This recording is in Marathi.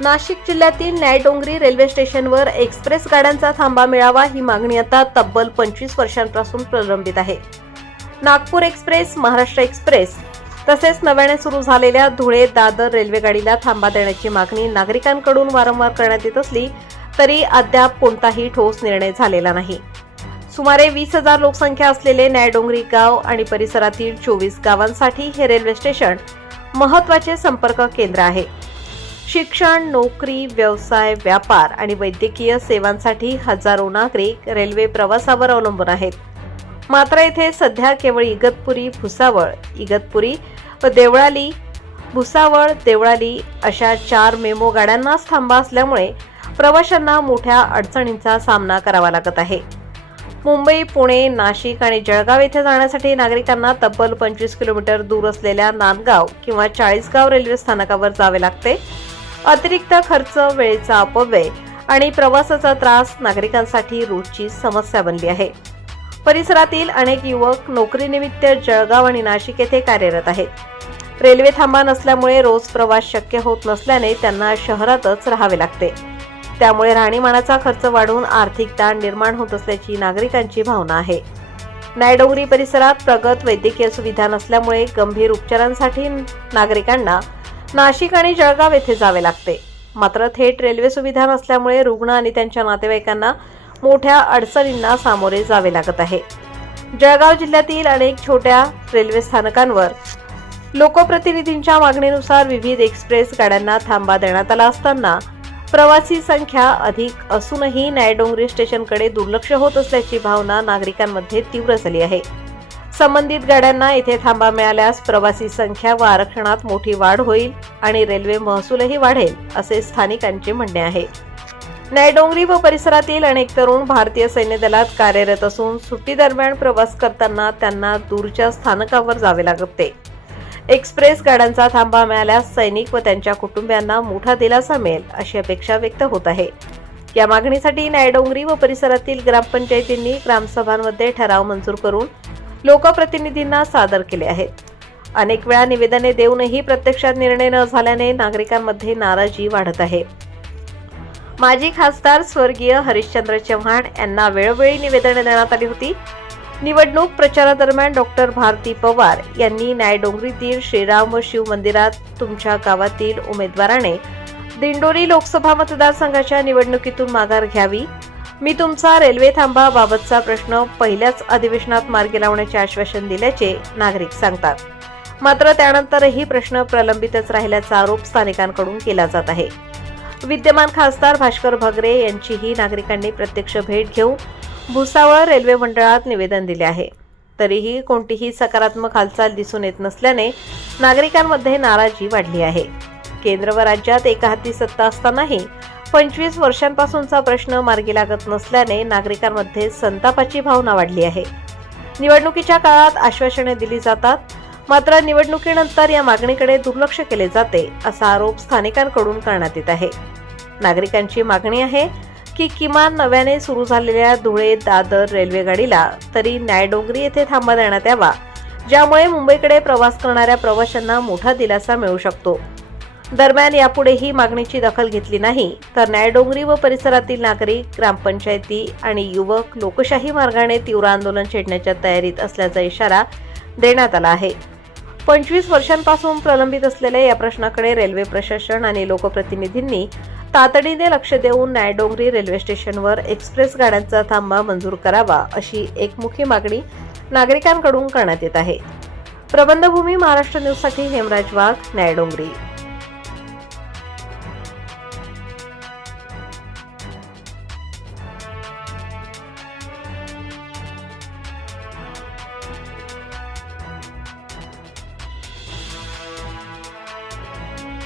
नाशिक जिल्ह्यातील न्यायडोंगरी रेल्वे स्टेशनवर एक्सप्रेस गाड्यांचा थांबा मिळावा ही मागणी आता तब्बल 25 वर्षांपासून प्रलंबित आहे. नागपूर एक्सप्रेस, महाराष्ट्र एक्सप्रेस तसेच नव्याने सुरू झालेल्या धुळे दादर रेल्वेगाडीला थांबा देण्याची मागणी नागरिकांकडून वारंवार करण्यात येत असली तरी अद्याप कोणताही ठोस निर्णय झालेला नाही. सुमारे 20,000 लोकसंख्या असलेले न्यायडोंगरी गाव आणि परिसरातील 24 गावांसाठी हे रेल्वे स्टेशन महत्त्वाचे संपर्क केंद्र आहे. शिक्षण, नोकरी, व्यवसाय, व्यापार आणि वैद्यकीय सेवांसाठी हजारो नागरिक रेल्वे प्रवासावर अवलंबून आहेत. मात्र येथे सध्या केवळ इगतपुरी, भुसावळ व देवळाली, भुसावळ, देवळाली अशा 4 मेमो गाड्यांनाच थांबा असल्यामुळे प्रवाशांना मोठ्या अडचणींचा सामना करावा लागत आहे. मुंबई, पुणे, नाशिक आणि जळगाव येथे जाण्यासाठी नागरिकांना तब्बल 25 किलोमीटर दूर असलेल्या नांदगाव किंवा चाळीसगाव रेल्वे स्थानकावर जावे लागते. अतिरिक्त खर्च, वेळेचा अपव्यय आणि प्रवासाचा त्रास नागरिकांसाठी रोजची समस्या बनली आहे. परिसरातील अनेक युवक नोकरीनिमित्त जळगाव आणि नाशिक येथे कार्यरत आहेत. रेल्वे थांबा नसल्यामुळे रोज प्रवास शक्य होत नसल्याने त्यांना शहरातच राहावे लागते. त्यामुळे राहणीमानाचा खर्च वाढून आर्थिक ताण निर्माण होत असल्याची नागरिकांची भावना आहे. न्यायडोंगरी परिसरात प्रगत वैद्यकीय सुविधा नसल्यामुळे गंभीर उपचारांसाठी नागरिकांना नाशिक आणि जळगाव येथे जावे लागते. मात्र थेट रेल्वे सुविधा नसल्यामुळे रुग्ण आणि त्यांच्या नातेवाईकांना मोठ्या अडचणींना सामोरे जावे लागत आहे. जळगाव जिल्ह्यातील अनेक छोट्या रेल्वे स्थानकांवर लोकप्रतिनिधींच्या मागणीनुसार विविध एक्सप्रेस गाड्यांना थांबा देण्यात आला असताना प्रवासी संख्या अधिक असूनही न्यायडोंगरी स्टेशनकडे दुर्लक्ष होत असल्याची भावना नागरिकांमध्ये तीव्र झाली आहे. संबंधित गाड्यांना येथे थांबा मिळाल्यास प्रवासी संख्या व आरक्षणात मोठी वाढ होईल आणि रेल्वे महसूलही वाढेल असे स्थानिकांचे म्हणणे आहे. न्यायडोंगरी व परिसरातील अनेक तरुण भारतीय सैन्य दलात कार्यरत असून सुट्टी दरम्यान प्रवास करताना त्यांना दूरच्या स्थानकावर जावे लागते. एक्सप्रेस गाड्यांचा थांबा मिळाल्यास सैनिक व त्यांच्या कुटुंबियांना मोठा दिलासा मिळेल अशी अपेक्षा व्यक्त होत आहे. या मागणीसाठी न्यायडोंगरी व परिसरातील ग्रामपंचायतींनी ग्रामसभांमध्ये ठराव मंजूर करून लोकप्रतिनिधींना सादर केले आहेत. अनेक वेळा निवेदने देऊनही प्रत्यक्षात निर्णय न झाल्याने नागरिकांमध्ये नाराजी वाढत आहे. माजी खासदार स्वर्गीय हरिश्चंद्र चव्हाण यांना वेळोवेळी निवेदने देण्यात आली होती. निवडणूक प्रचारादरम्यान डॉक्टर भारती पवार यांनी न्यायडोंगरीतील श्रीराम व शिव मंदिरात तुमच्या गावातील उमेदवाराने दिंडोरी लोकसभा मतदारसंघाच्या निवडणुकीतून माघार घ्यावी. मी तुमचा रेल्वे थांबा बाबतचा प्रश्न पहिल्याच अधिवेशनात मार्गी लावण्याचे आश्वासन दिल्याचे नागरिक सांगतात. मात्र त्यानंतरही प्रश्न प्रलंबितच राहिल्याचा आरोप स्थानिकांकडून केला जात आहे. विद्यमान खासदार भास्कर भगरे यांचीही नागरिकांनी प्रत्यक्ष भेट घेऊन भुसावळ रेल्वे मंडळात निवेदन दिले आहे. तरीही कोणतीही सकारात्मक हालचाल दिसून येत नसल्याने नागरिकांमध्ये नाराजी वाढली आहे. केंद्र व राज्यात एकहाती सत्ता असतानाही 25 वर्षांपासूनचा प्रश्न मार्गी लागत नसल्याने नागरिकांमध्ये संतापाची भावना वाढली आहे. निवडणुकीच्या काळात आश्वासने दिली जातात, मात्र निवडणुकीनंतर या मागणीकडे दुर्लक्ष केले जाते असा आरोप स्थानिकांकडून करण्यात येत आहे. नागरिकांची मागणी आहे की किमान नव्याने सुरू झालेल्या धुळे दादर रेल्वेगाडीला तरी न्यायडोंगरी येथे थांबा देण्यात यावा, ज्यामुळे मुंबईकडे प्रवास करणाऱ्या प्रवाशांना मोठा दिलासा मिळू शकतो. दरम्यान यापुढेही मागणीची दखल घेतली नाही तर न्यायडोंगरी व परिसरातील नागरिक, ग्रामपंचायती आणि युवक लोकशाही मार्गाने तीव्र आंदोलन छेडण्याच्या तयारीत असल्याचा इशारा देण्यात आला आहे. 25 वर्षांपासून प्रलंबित असलेल्या या प्रश्नाकडे रेल्वे प्रशासन आणि लोकप्रतिनिधींनी तातडीने लक्ष देऊन न्यायडोंगरी रेल्वे स्टेशनवर एक्सप्रेस गाड्यांचा थांबा मंजूर करावा अशी एकमुखी मागणी नागरिकांकडून करण्यात येत आहे. प्रबंधभूमी महाराष्ट्र न्यूजसाठी हेमराज वाघ, न्यायडोंगरी.